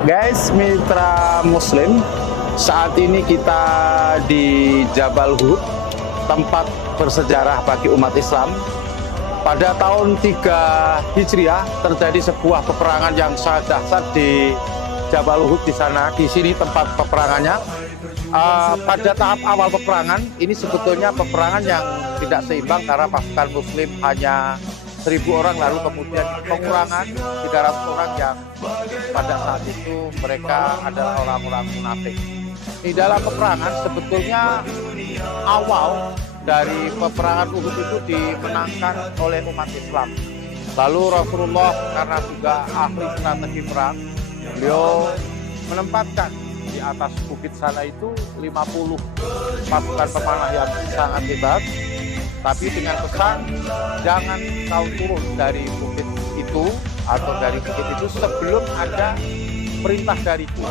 Guys, mitra Muslim, saat ini kita di Jabal Uhud, tempat bersejarah bagi umat Islam. Pada tahun 3 Hijriah terjadi sebuah peperangan yang sangat dahsyat di Jabal Uhud di sana. Di sini tempat peperangannya. Pada tahap awal peperangan, ini sebetulnya peperangan yang tidak seimbang karena pasukan Muslim hanya 1.000 orang, lalu kemudian pengurangan 300 orang yang pada saat itu mereka adalah orang-orang munafik. Di dalam peperangan sebetulnya awal dari peperangan Uhud itu dimenangkan oleh umat Islam. Lalu Rasulullah karena juga ahli strategi perang, beliau menempatkan di atas bukit sana itu 50 pasukan pemanah yang sangat hebat. Tapi dengan pesan, jangan kau turun dari bukit itu atau dari bukit itu sebelum ada perintah dariku.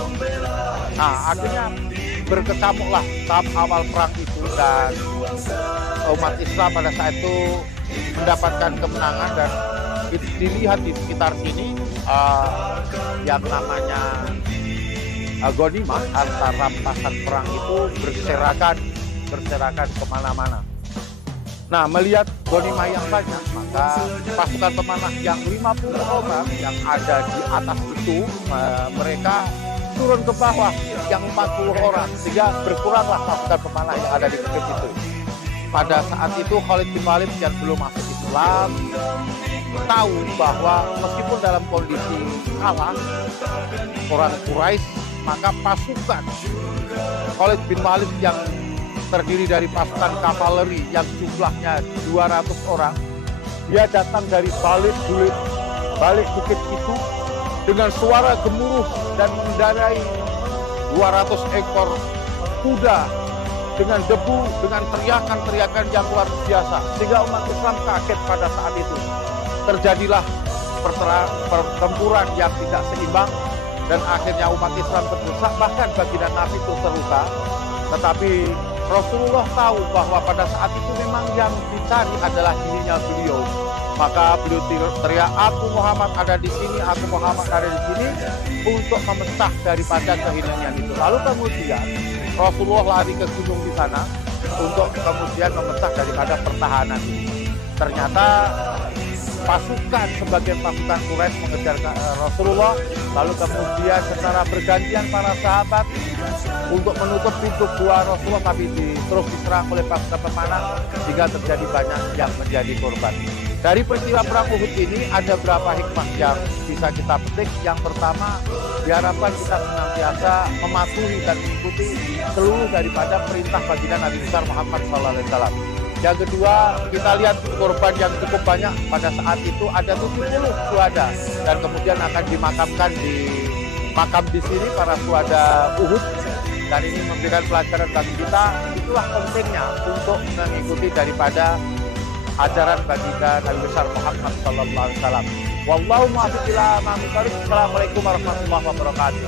Nah, akhirnya berkecamuklah tahap awal perang itu dan umat Islam pada saat itu mendapatkan kemenangan. Dan dilihat di sekitar sini yang namanya ghanimah, harta rampasan perang itu berserakan kemana-mana. Nah, melihat ghanimah yang banyak, maka pasukan pemanah yang 50 orang yang ada di atas itu, mereka turun ke bawah yang 40 orang, sehingga berkuranglah pasukan pemanah yang ada di bukit itu. Pada saat itu Khalid bin Walid yang belum masuk Islam tahu bahwa meskipun dalam kondisi kalah orang Quraisy, maka pasukan Khalid bin Walid yang terdiri dari pasukan kavaleri yang jumlahnya 200 orang. Dia datang dari balik bukit itu dengan suara gemuruh dan mengendarai 200 ekor kuda dengan debu, dengan teriakan-teriakan yang luar biasa. Sehingga umat Islam kaget pada saat itu. Terjadilah pertempuran yang tidak seimbang dan akhirnya umat Islam terdesak, bahkan baginda Nabi itu terluka. Tetapi Rasulullah tahu bahwa pada saat itu memang yang dicari adalah dirinya beliau. Maka beliau teriak, aku Muhammad ada di sini, aku Muhammad ada di sini, untuk memecah daripada kehinaan itu. Lalu kemudian Rasulullah lari ke gunung di sana untuk kemudian memecah daripada pertahanan ini. Ternyata sebagian pasukan Quraisy mengejar Rasulullah, lalu kemudian secara bergantian para sahabat untuk menutup pintu gua Rasulullah, tapi terus diserang oleh pasukan pemanah sehingga terjadi banyak yang menjadi korban. Dari peristiwa perang Uhud ini ada beberapa hikmah yang bisa kita petik. Yang pertama, diharapkan kita senantiasa mematuhi dan mengikuti seluruh daripada perintah baginda Nabi besar Muhammad SAW. Yang kedua, kita lihat korban yang cukup banyak pada saat itu, ada 70 syuhada dan kemudian akan dimakamkan di makam di sini para syuhada Uhud. Dan ini memberikan pelajaran bagi kita, itulah pentingnya untuk mengikuti daripada ajaran baginda Nabi besar Muhammad SAW. Wallahu muwaffiq ila aqwamit thoriq. Assalamualaikum warahmatullahi wabarakatuh.